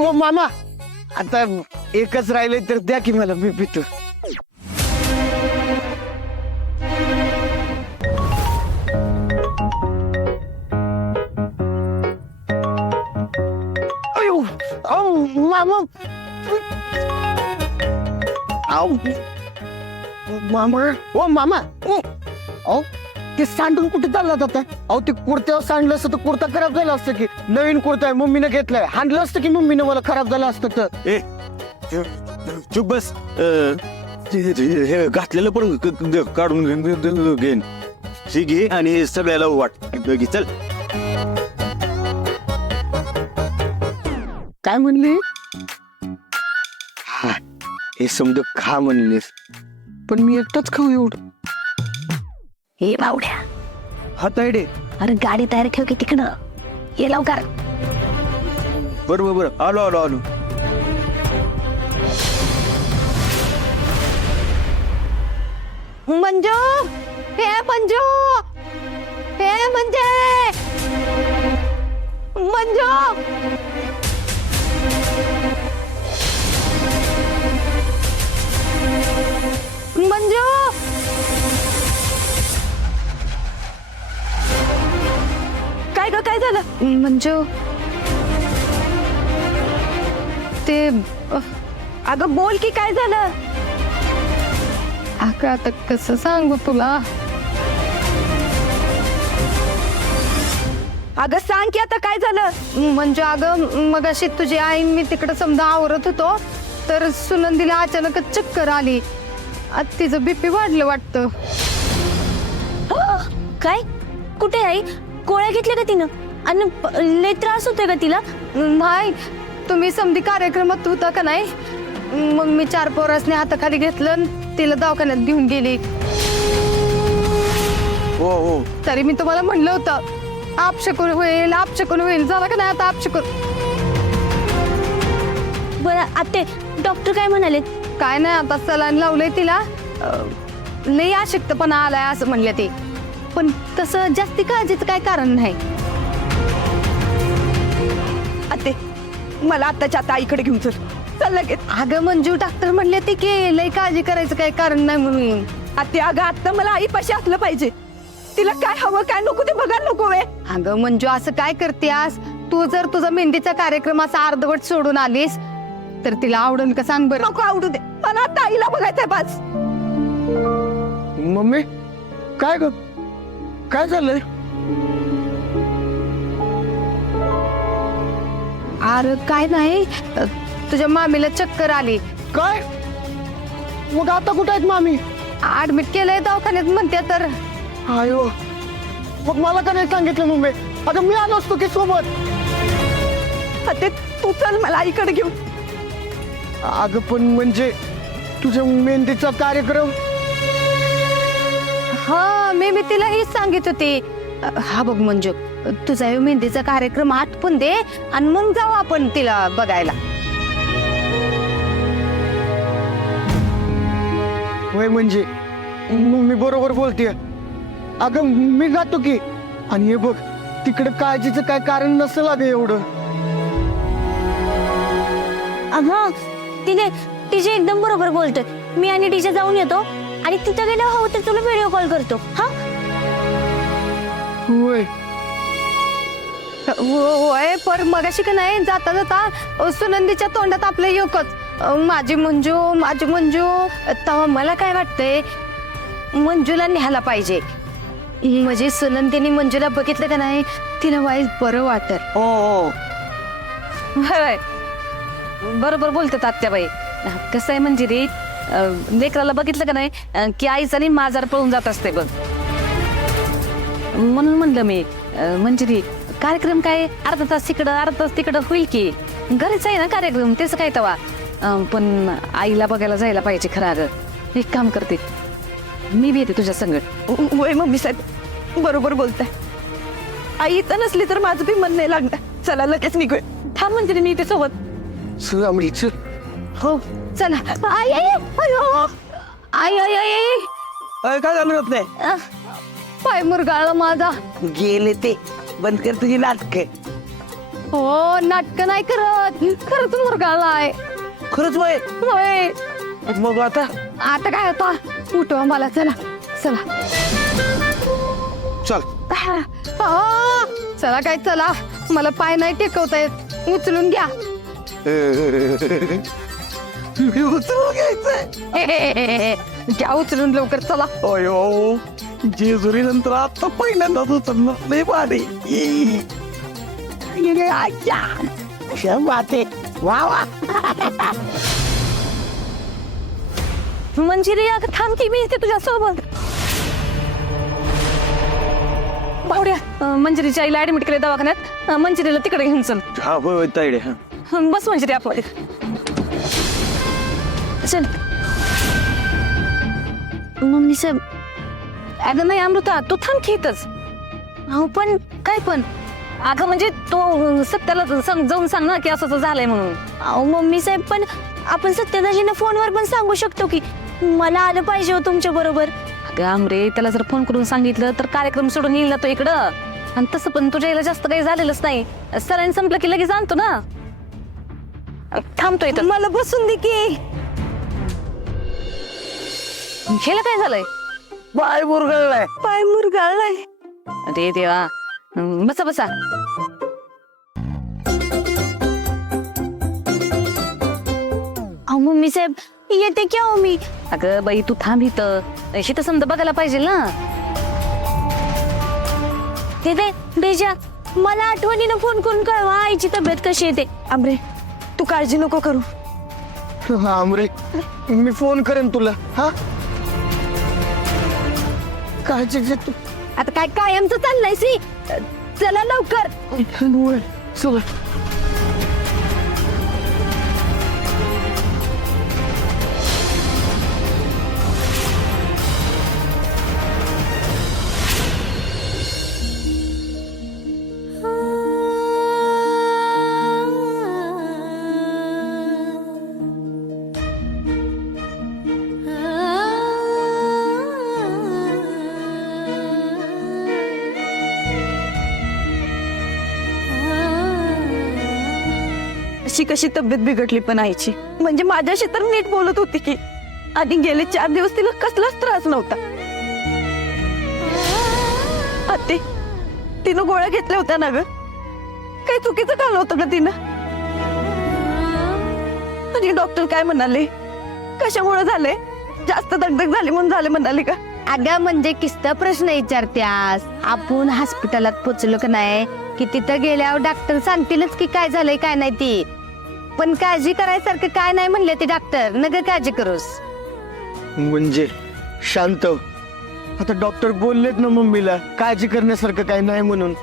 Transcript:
ओ मामा, आता एकच राहिलंय तर द्या की मला, मी पितो. अयो, अहो मामा, अहो मामा, ओ मामा, अहो ते सांडून कुठे चाललात आता? अहो ते कुर्त्यावर सांडलं असतं तर कुर्ता खराब झाला असतं की. नवीन कुर्ता आहे, मम्मीने घेतलाय. हाणलं असतं की मम्मीने मला, खराब झालं असतं तर. ए चुप बस. हे घातलेलं पण काढून घेईन. ही घे आणि सगळ्याला वाट घे. चल. काय म्हणली? हा, हे समज खा म्हणलीस, पण मी एकटाच खाऊ एवढं? हे बावड्या, हातायडे. अरे गाडी तयार ठेव की तिकडं. ये लवकर. बरोबर आलो आलो आलो. मंजू, हे मंजू, हे म्हणजे मंजू. मंजू, काय ग, काय झालं? मंजू, ते अगं बोल की, काय झालं? अगं आता कसं सांगू तुला? अगं सांग की आता काय झालं? म्हणजे अगं मगाशी तुझी आई मी तिकडं समजा आवरत होतो तर सुनंदीला अचानकच चक्कर आली. तिचं बीपी वाढलं वाटतं. काय? कुठे आई? गोळ्या घेतल्या का तिनं? आणि लय त्रास होतोय का तिला? नाही, तुम्ही समधी कार्यक्रमात होता का नाही? मग मी 4 पोरासने हाताखाली घेतलं आणि तिला दवाखान्यात घेऊन गेली. हो हो. तरी मी तुम्हाला म्हणलं होतं आपशकून होईल, आपशकून होईल. झालं का नाही आता आपशकून? बरं आते, डॉक्टर काय म्हणाले? काय नाही, आता सलाईन लावलंय तिला. लई अशक्तपणा आलाय असं म्हणले ते. पण तसं जास्ती काळजीचं काय कारण नाही. आते, मला आत्ताच्या आता आईकडे घेऊन चल लगेच. अगं मंजू, डॉक्टर म्हणले ते की लई काळजी करायचं काय कारण नाही म्हणून. आते अगं, आता मला आईपाशी असलं पाहिजे. तिला काय हवं काय नको ते बघायला नको वे. अगं मंजू, असं काय करतेस तू? जर तुझा मेहंदीचा कार्यक्रम असा अर्धवट सोडून आलीस तर तिला आवडेल का सांग बरं? नको आवडू दे, मला आता आईला बघायचंय बस. मम्मी, काय ग, काय झालंय? अरे काय नाही, तुझ्या मामीला चक्कर आली. काय? मग आता कुठे आहेत मामी? ऍडमिट केलंय दवाखान्यात म्हणते तर. आयो, मग मला का नाही सांगितलं मम्मी? अगं मी आलो असतो की सोबत. आते तू चल मला आईकडे घेऊन. अगं पण म्हणजे तुझ्या मेहंदीचा कार्यक्रम. हा, मी तिला हेच सांगित होती. हा बघ मंजू, तुझा ह्यो मेहंदीचा कार्यक्रम आटपून दे आणि मग जाऊ आपण तिला बघायला. होय म्हणजे मम्मी बरोबर बोलतेय. अगं मी जातो की. आणि हे बघ, तिकडे काळजीचं काय कारण नसेल अगं एवढं. हा, तिचे एकदम बरोबर बोलतोय. मी आणि टीचर जाऊन येतो आणि तिथं गेल्यावर हवं तर तुला व्हिडिओ कॉल करतो. हा होय. होय, पर मगाशी का नाही जाता जाता सुनंदीच्या तोंडात आपलं एकच माझी मंजू, माझी मंजू. तेव्हा मला काय वाटतंय, मंजूला न्यायला पाहिजे. म्हणजे सुनंदीने मंजूला बघितलं का नाही, तिला वाईट बरं वाटत. हो. बरोबर बोलतात आत्याबाई. कसं आहे म्हणजे रे, लेकराला बघितलं का नाही की आईचा आणि माझा पळून जात असते बघ. म्हणून म्हणलं मी, म्हणजे रे कार्यक्रम काय अर्धा तास तिकडं अर्धा तास तिकडं होईल की. घरीच आहे ना कार्यक्रम, त्याचं काय तवा. पण आईला बघायला जायला पाहिजे खरं. अगं एक काम करते, मी बी येते तुझ्या संगत. वय मम्मी साहेब, बरोबर बोलताय. आई इथं नसली तर माझं बी मन नाही लागणार. चला लगेच निघूया. थांब म्हणजे मी ते सोबत. चल आमरी, चल. हो चला. आई आई आई आई आई काय झालं होत नाही? पाय मुरगाळला माझा. गेले ते बंद कर तुझी नाटक. हो नाटक नाही करत, खरंच मुरगाळलाय. खरंच वय होय. मग आता आता काय होता, उठवा मला, चला चला. चल आ, चला काय चला, मला पाय नाही टेकवता येत, उचलून घ्या. उचलून घ्यायचंय. घ्या उचलून लवकर, चला. अयो जेजुरी नंतर आता पहिल्यांदाच उचललं, लय भारी. वा वा. मंजिरी अगं थांब की, मी येते तुझ्या सोबत. बावड्या, मंजिरीच्या आईला ऍडमिट केले दवाखान्यात, मंजिरीला तिकडे घेऊन चल. हा होय तायडे हा. बस मंजिरी आपण चल. मम्मी साहेब, अगं नाही अमृता, तू थांब की इथंच. अहो पण काय पण अगं म्हणजे तो सत्याला जाऊन सांग ना की असं झालंय म्हणून. अहो मम्मी साहेब, पण आपण सत्यदाजींना फोनवर पण सांगू शकतो की मला आलं पाहिजे हो तुमच्या बरोबर. अगं आमरे, त्याला जर फोन करून सांगितलं तर कार्यक्रम सोडून येईल ना तो इकडं. आणि तसं पण तुझ्या याला जास्त काही झालेलंच नाही, सरांनी संपलं की लगेच आणतो ना. थांबतो इथं. मला बसून दे की. ह्याला काय झालंय? पाय मुरगळलाय. पाय मुरगाळलाय. अरे देवा, बसा बसा. अहो मम्मी साहेब, येते की हो मी. अगं बाई तू थांब इथं, तर समजा बघायला पाहिजे ना. ते बेजा, मला आठवणीनं फोन करून कळवा आईची तब्येत कशी येते. आमरे, तू काळजी नको करू. हा अमरे, मी फोन करेन तुला. हा काळजी घे तू. आता काय कायमचं चाललंय सी, चला लवकर. चला. अशी कशी तब्येत बिघडली पण आईची, म्हणजे माझ्याशी तर नीट बोलत होती की, आणि गेले 4 दिवस तिला कसलाच त्रास नव्हता. आते, तिनं गोळ्या घेतल्या होत्या ना ग, काही चुकीचं खाल्लं होतं का तिनं? आणि डॉक्टर काय म्हणाले, कशामुळे झाले, जास्त दगदग झाली म्हणून झाले म्हणाले का? अगं म्हणजे किस्त प्रश्न विचारत्यास. आपण हॉस्पिटलात पोचलो का नाही की तिथं गेल्यावर डॉक्टर सांगतीलच की काय झालंय काय नाही ती. पण काळजी करायसारखं काय नाही म्हणले ते डॉक्टर, नका काळजी करूस. म्हणजे शांत. आता डॉक्टर बोललेत ना मम्मीला काळजी करण्यासारखं काय नाही म्हणून.